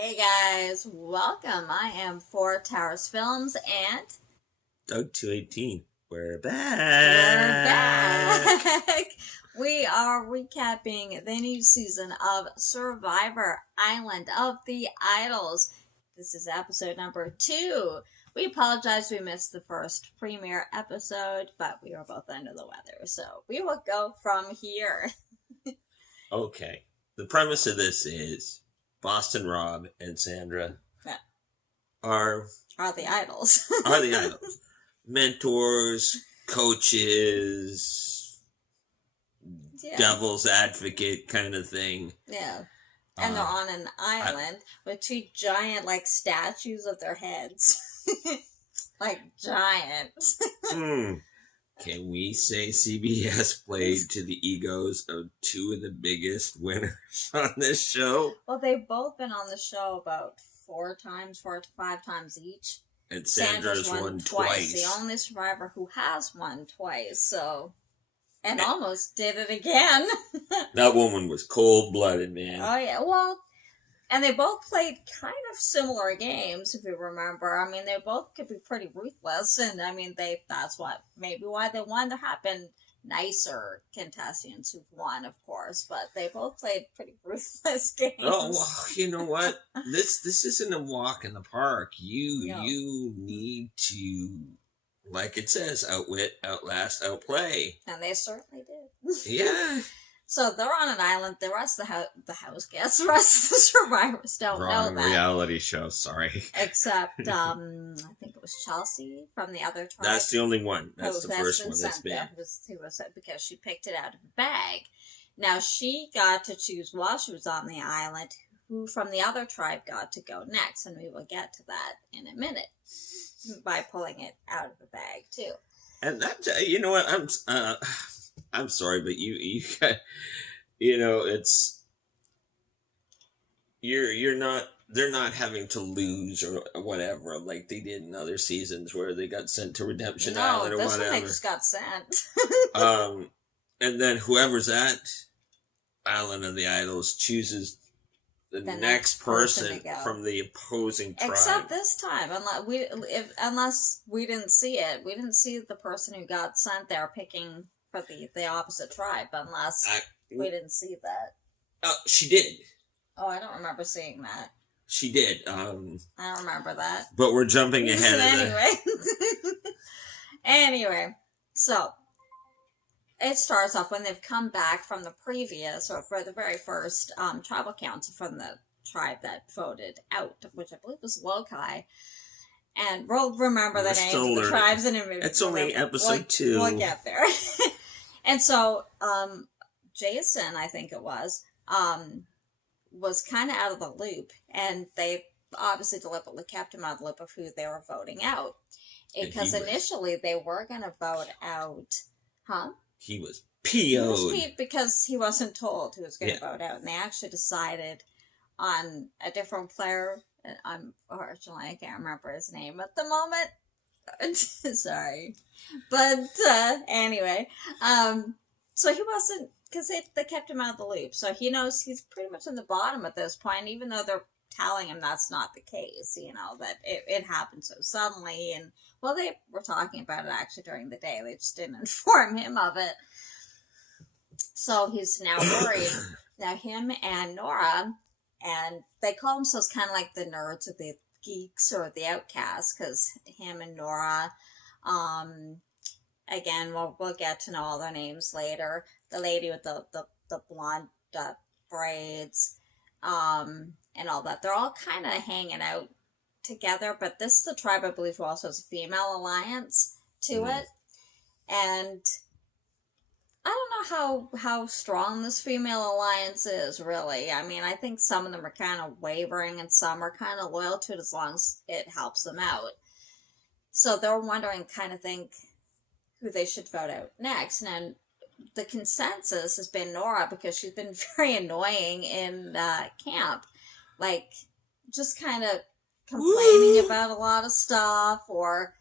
Hey guys, welcome. I am Four Towers Films and Doug 218. We're back. we're back. We are recapping the new season of Survivor Island of the Idols. This is episode number 2. We apologize we missed the first premiere episode, but we were both under the weather, so we will go from here. Okay. The premise of this is Boston Rob and Sandra are the idols. are the idols. Mentors, coaches, devil's advocate kind of thing. Yeah. And they're on an island with two giant, statues of their heads. Giant. Can we say CBS played to the egos of two of the biggest winners on this show? Well, they've both been on the show about 4 to 5 times each. And Sandra's won twice. The only survivor who has won twice, so... And almost did it again. That woman was cold-blooded, man. Oh, yeah. Well, and they both played kind of similar games, if you remember. I mean, they both could be pretty ruthless, and I mean, that's maybe why they won. There have been nicer contestants who've won, of course, but they both played pretty ruthless games. Oh, well, you know what? This isn't a walk in the park. You need to, like it says, outwit, outlast, outplay. And they certainly did. Yeah. So they're on an island. The rest of the house guests, the rest of the survivors don't know that. Reality show, sorry. Except, I think it was Chelsea from the other tribe. That's the only one. That's the first one that's been. Who was because she picked it out of a bag. Now, she got to choose while she was on the island who from the other tribe got to go next, and we will get to that in a minute by pulling it out of the bag, too. And that, you know what, I'm sorry, but you know, it's they're not having to lose or whatever like they did in other seasons where they got sent to Redemption Island or whatever. No, this one they just got sent. And then whoever's at Island of the Idols chooses the next person from the opposing tribe. Except this time, unless we didn't see it, we didn't see the person who got sent there picking for the opposite tribe, unless we didn't see that. She did. Oh, I don't remember seeing that. She did. I don't remember that. But we're jumping ahead anyway. Anyway, so it starts off when they've come back from the previous, or for the very first tribal council from the tribe that voted out, which I believe was Lokai. And we'll remember the names of the tribes in a minute. It's only episode 2. We'll get there. And so, Jason, I think it was kind of out of the loop. And they obviously deliberately kept him out of the loop of who they were voting out. Because initially they were going to vote out, He was PO'd. He was PO'd because he wasn't told who was going to vote out. And they actually decided on a different player. Unfortunately, I can't remember his name at the moment. Sorry. But, anyway. So he wasn't, because they kept him out of the loop. So he knows he's pretty much in the bottom at this point, even though they're telling him that's not the case, that it happened so suddenly. And, well, they were talking about it actually during the day. They just didn't inform him of it. So he's now worried. Now, him and Nora, and they call themselves kind of like the nerds or the geeks or the outcasts, because him and Nora, again, we'll get to know all their names later. The lady with the blonde braids, and all that. They're all kind of hanging out together, but this is the tribe, I believe, who also has a female alliance to it. And I don't know how strong this female alliance is, really. I mean, I think some of them are kind of wavering and some are kind of loyal to it as long as it helps them out. So they're wondering, kind of think, who they should vote out next. And the consensus has been Nora, because she's been very annoying in camp. Just kind of complaining about a lot of stuff, or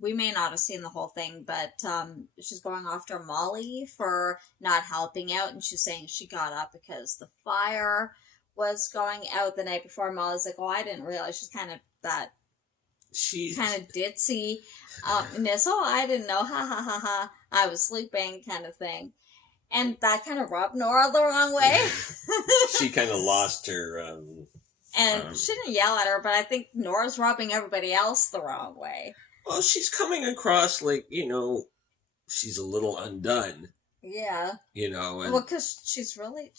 we may not have seen the whole thing, but she's going after Molly for not helping out, and she's saying she got up because the fire was going out the night before. Molly's like, oh, I didn't realize. She's kind of that kind of ditzy ness. Oh, I didn't know, ha ha ha ha, I was sleeping kind of thing. And that kind of rubbed Nora the wrong way. She kind of lost her and she didn't yell at her, but I think Nora's rubbing everybody else the wrong way. Well, she's coming across like, she's a little undone. Yeah. And, well, because she's really,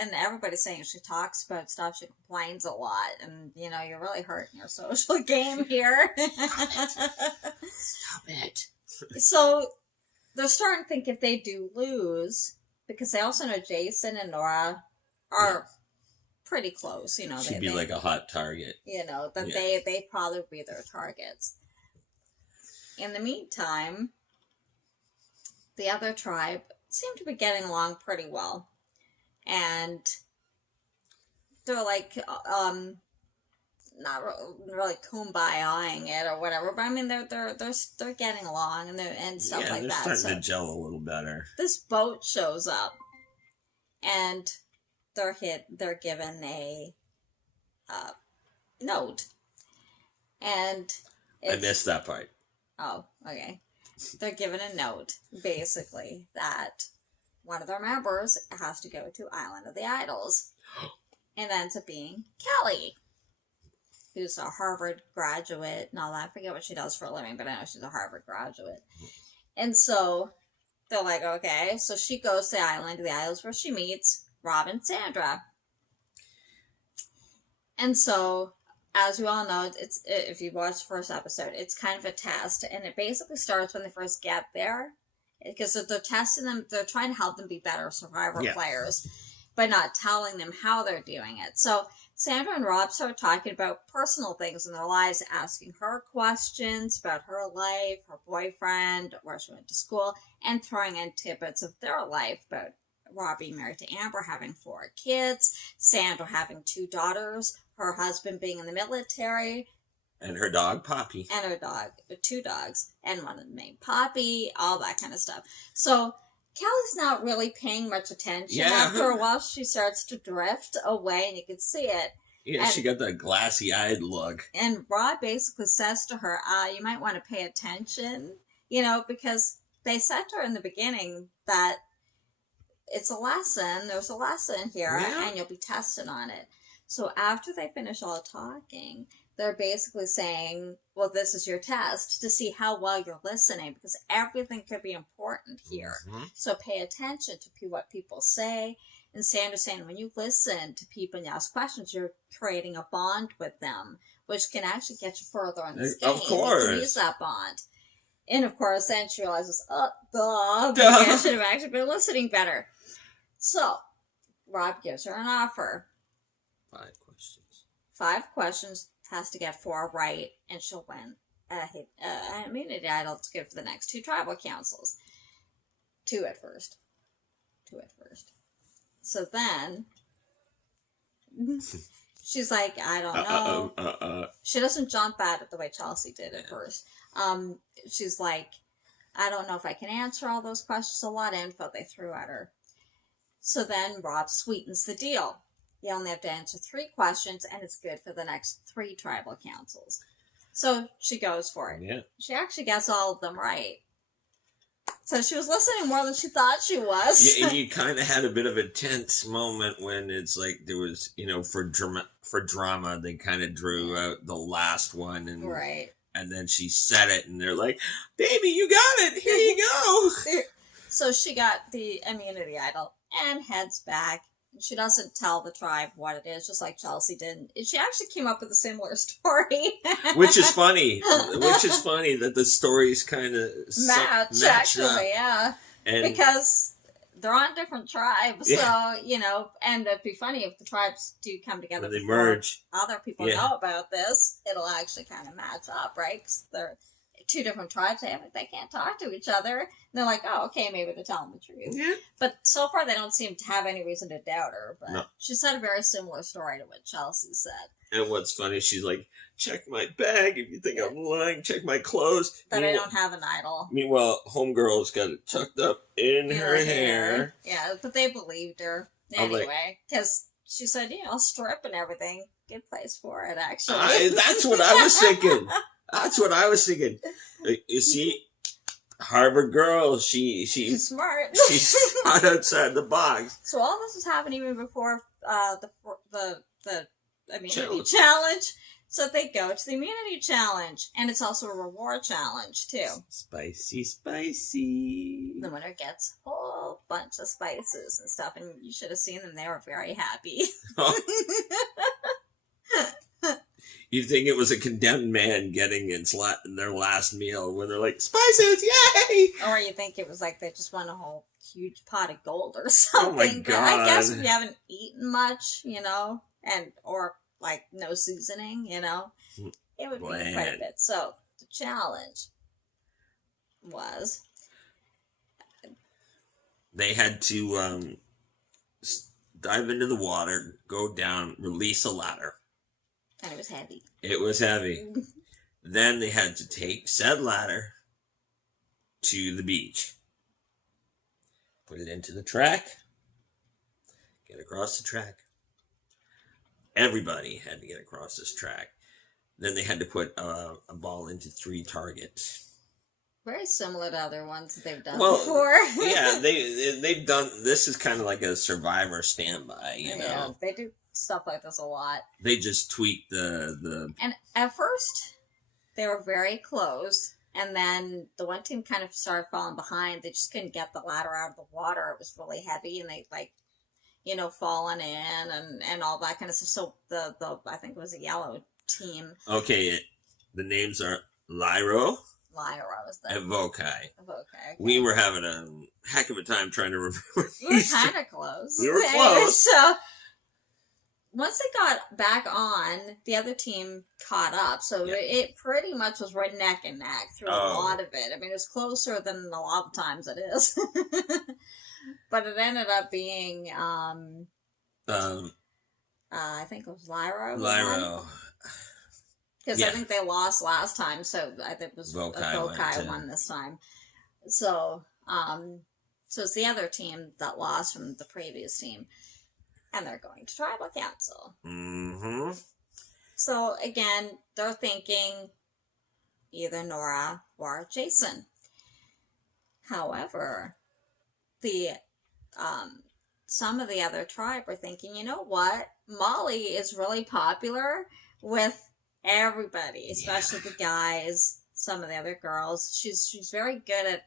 and everybody's saying she talks about stuff, she complains a lot, and, you're really hurting your social game here. Stop it. So, they're starting to think if they do lose, because they also know Jason and Nora are pretty close, She'd be like a hot target. That they'd probably be their targets. In the meantime, the other tribe seem to be getting along pretty well. And they're like, not really kumbaya-ing it or whatever, but I mean, they're getting along and stuff like that. They're starting to gel a little better. This boat shows up, and they're given a note. And I missed that part. Oh, okay. They're given a note, basically, that one of their members has to go to Island of the Idols. And ends up being Kelly, who's a Harvard graduate and all that. I forget what she does for a living, but I know she's a Harvard graduate. And so they're like, okay. So she goes to the Island of the Idols where she meets Rob and Sandra. And so, as we all know, it's if you watch the first episode, it's kind of a test, and it basically starts when they first get there, because they're testing them, they're trying to help them be better Survivor players, but not telling them how they're doing it. So Sandra and Rob start talking about personal things in their lives, asking her questions about her life, her boyfriend, where she went to school, and throwing in tidbits of their life about Rob being married to Amber, having 4 kids, Sandra having 2 daughters, her husband being in the military. And her dog, Poppy. And her dog, 2 dogs, and one of them named Poppy, all that kind of stuff. So, Kelly's not really paying much attention. After a while, she starts to drift away, and you can see it. Yeah, and she got that glassy-eyed look. And Rob basically says to her, you might want to pay attention, because they said to her in the beginning that it's a lesson, there's a lesson here, and you'll be tested on it. So after they finish all talking, they're basically saying, well, this is your test to see how well you're listening, because everything could be important here. Mm-hmm. So pay attention to what people say. And Sandra's saying, when you listen to people and you ask questions, you're creating a bond with them, which can actually get you further on this game. Of course. Use that bond. And of course, then she realizes, maybe I should have actually been listening better. So, Rob gives her an offer. 5 questions. 5 questions, has to get 4 right, and she'll win. Immunity Idol, it's good for the next 2 tribal councils. 2 at first. So then, she's like, I don't know. She doesn't jump at it the way Chelsea did at first. She's like, I don't know if I can answer all those questions. A lot of info they threw at her. So then Rob sweetens the deal. You only have to answer 3 questions, and it's good for the next 3 tribal councils. So she goes for it. Yeah. She actually gets all of them right. So she was listening more than she thought she was. Yeah, and you kind of had a bit of a tense moment when it's like there was, for drama, they kind of drew out the last one. And, right. And then she said it, and they're like, baby, you got it. Here you go. So she got the immunity idol and heads back. She doesn't tell the tribe what it is, just like Chelsea did. She actually came up with a similar story. Which is funny. That the stories kind of match actually, up. Yeah. And because they're on different tribes, so, and it'd be funny if the tribes do come together. When they merge. Other people know about this, it'll actually kind of match up, right? 'Cause two different tribes, they can't talk to each other. And they're like, oh, okay, maybe they're telling the truth. Yeah. But so far, they don't seem to have any reason to doubt her. But No. she said a very similar story to what Chelsea said. And what's funny, she's like, check my bag if you think I'm lying. Check my clothes. That I don't have an idol. Meanwhile, homegirl's got it tucked up in her hair. Yeah, but they believed her anyway. Because she said, I'll strip and everything. Good place for it, actually. That's what I was thinking. That's what I was thinking. You see, Harvard girl, she's smart. She's not outside the box. So all this was happening even before the immunity challenge. So they go to the immunity challenge, and it's also a reward challenge too. Spicy, spicy. The winner gets a whole bunch of spices and stuff, and you should have seen them. They were very happy. Oh. You think it was a condemned man getting their last meal when they're like, spices, yay! Or you think it was like they just won a whole huge pot of gold or something. Oh my God. But I guess if you haven't eaten much, or like no seasoning, it would be quite a bit. So the challenge was they had to dive into the water, go down, release a ladder. And it was heavy. It was heavy. Then they had to take said ladder to the beach. Put it into the track. Get across the track. Everybody had to get across this track. Then they had to put a ball into 3 targets. Very similar to other ones that they've done before. Yeah, they've done, this is kind of like a Survivor standby, you know. Yeah, they do stuff like this a lot. They just tweak the... And at first, they were very close. And then the one team kind of started falling behind. They just couldn't get the ladder out of the water. It was really heavy. And they, fallen in and all that kind of stuff. So the I think it was a yellow team. Okay, the names are Lyro. Lyra was that. And Vokai. Okay. We were having a heck of a time trying to remember. We were kind of close. We were close. So once they got back on, the other team caught up. So it pretty much was right neck and neck through a lot of it. I mean, it was closer than a lot of times it is. But it ended up being, I think it was Lyra. Lyra. Because I think they lost last time, so I think it was Vokai won this time. So, so it's the other team that lost from the previous team. And they're going to tribal council. Mm-hmm. So, again, they're thinking either Nora or Jason. However, some of the other tribe are thinking, you know what? Molly is really popular with everybody, especially the guys, some of the other girls. She's very good at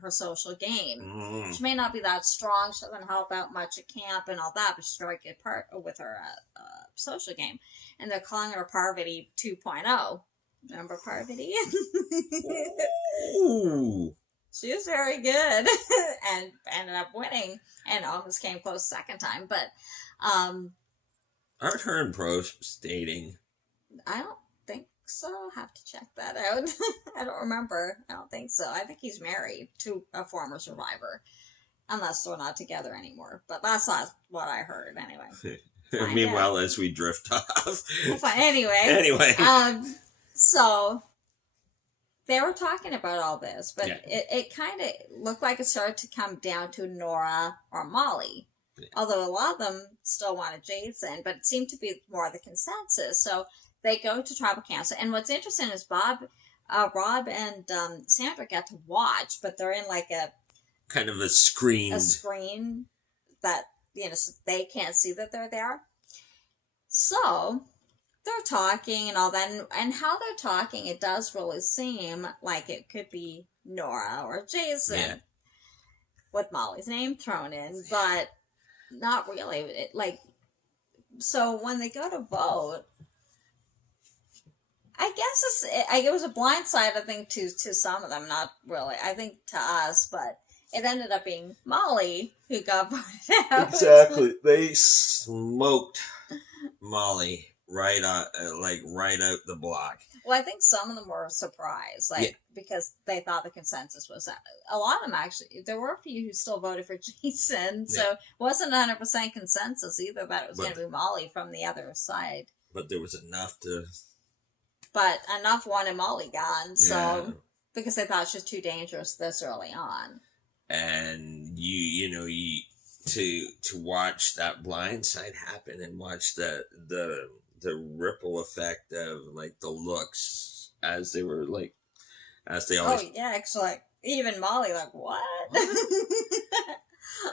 her social game. Mm. She may not be that strong. She doesn't help out much at camp and all that, but she's very good with her social game. And they're calling her Parvati 2.0. Remember Parvati? Ooh. She was very good and ended up winning and almost came close second time. But aren't her and pros dating? I don't think so. I'll have to check that out. I don't remember. I don't think so. I think he's married to a former survivor. Unless they're not together anymore. But that's not what I heard anyway. Meanwhile, as we drift off. Anyway. So they were talking about all this, but it kind of looked like it started to come down to Nora or Molly. Yeah. Although a lot of them still wanted Jason, but it seemed to be more the consensus. So they go to tribal council. And what's interesting is Rob and Sandra get to watch, but they're in like a kind of a screen. A screen that, so they can't see that they're there. So they're talking and all that. And how they're talking, it does really seem like it could be Nora or Jason with Molly's name thrown in, but not really. So when they go to vote, I guess it was a blindside, I think, to some of them, not really. I think to us, but it ended up being Molly who got voted out. Exactly. They smoked Molly right out the block. Well, I think some of them were surprised, because they thought the consensus was that. A lot of them actually, there were a few who still voted for Jason, so it wasn't 100% consensus either that it was going to be Molly from the other side. But there was enough to. But enough wanted Molly gone, so because they thought she was too dangerous this early on. And to watch that blind side happen and watch the ripple effect of like the looks as they were like as they always. Oh yeah, actually, even Molly like what?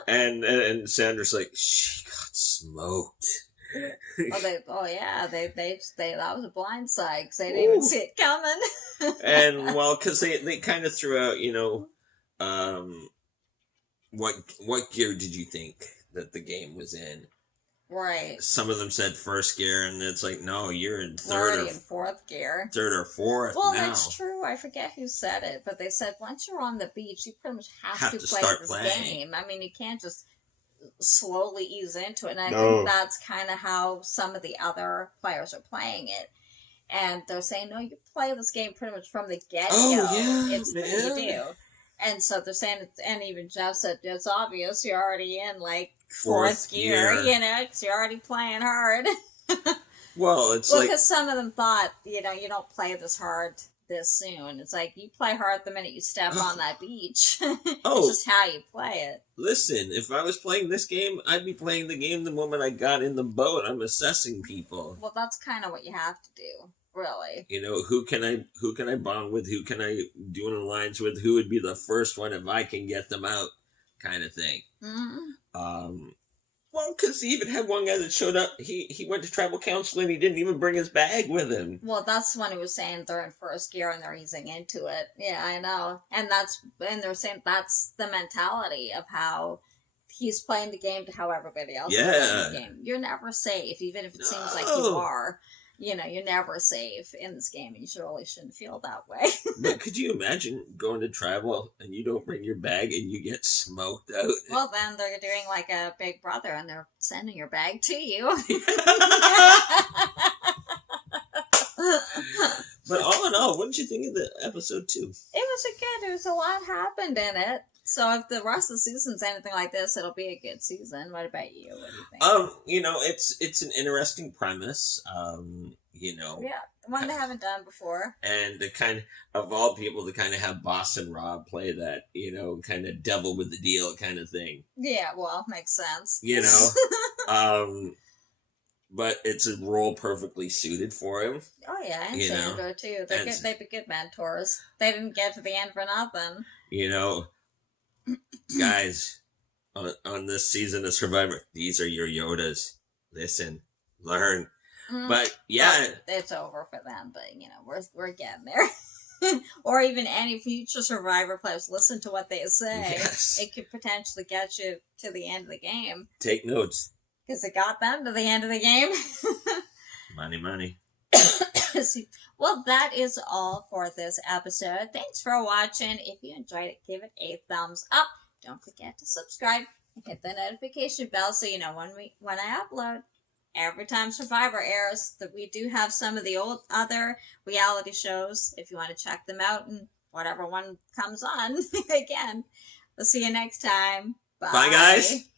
and Sandra's like she got smoked. They that was a blind side because they didn't even see it coming. And well, because they kind of threw out, what gear did you think that the game was in? Right. Some of them said first gear, and it's like, no, you're in third or fourth gear. Third or fourth. Well, now. That's true. I forget who said it, but they said once you're on the beach, you pretty much have to play this game. I mean, you can't just slowly ease into it, and I think that's kind of how some of the other players are playing it. And they're saying, no, you play this game pretty much from the get-go. Oh, yeah, it's what you do. And so they're saying, and even Jeff said, it's obvious you're already in, like, fourth gear, because you're already playing hard. Well, because some of them thought, you don't play this hard this soon. It's like, you play hard the minute you step on that beach. It's just how you play it. Listen, if I was playing this game, I'd be playing the game the moment I got in the boat. I'm assessing people. Well, that's kind of what you have to do. Really, who can I bond with? Who can I do an alliance with? Who would be the first one if I can get them out, kind of thing. Mm-hmm. Well, because he even had one guy that showed up. He went to tribal council and he didn't even bring his bag with him. Well, that's when he was saying they're in first gear and they're easing into it. Yeah, I know, and they're saying that's the mentality of how he's playing the game to how everybody else is playing the game. You're never safe, even if it seems like you are. You're never safe in this game, and you really shouldn't feel that way. But could you imagine going to tribal and you don't bring your bag and you get smoked out? Well, then they're doing like a Big Brother, and they're sending your bag to you. But all in all, what did you think of the episode 2? It was good. There was a lot happened in it. So if the rest of the season's anything like this, it'll be a good season. What about you? What do you think? It's an interesting premise. Yeah, one they haven't done before. And the kind of all people to kind of have Boston Rob play that, kind of devil with the deal kind of thing. Yeah, well, makes sense. But it's a role perfectly suited for him. Oh yeah, and Sandra too. They'd be good mentors. They didn't get to the end for nothing. Guys, on this season of Survivor, these are your Yodas. Listen, learn. Mm-hmm. But yeah, it's over for them. But we're getting there. Or even any future Survivor players, listen to what they say. Yes. It could potentially get you to the end of the game. Take notes. Because it got them to the end of the game. Money. Well, that is all for this episode. Thanks for watching. If you enjoyed it, give it a thumbs up. Don't forget to subscribe and hit the notification bell so you know when I upload. Every time Survivor airs, that we do have some of the old other reality shows if you want to check them out, and whatever one comes on again. We'll see you next time. Bye. Bye, guys.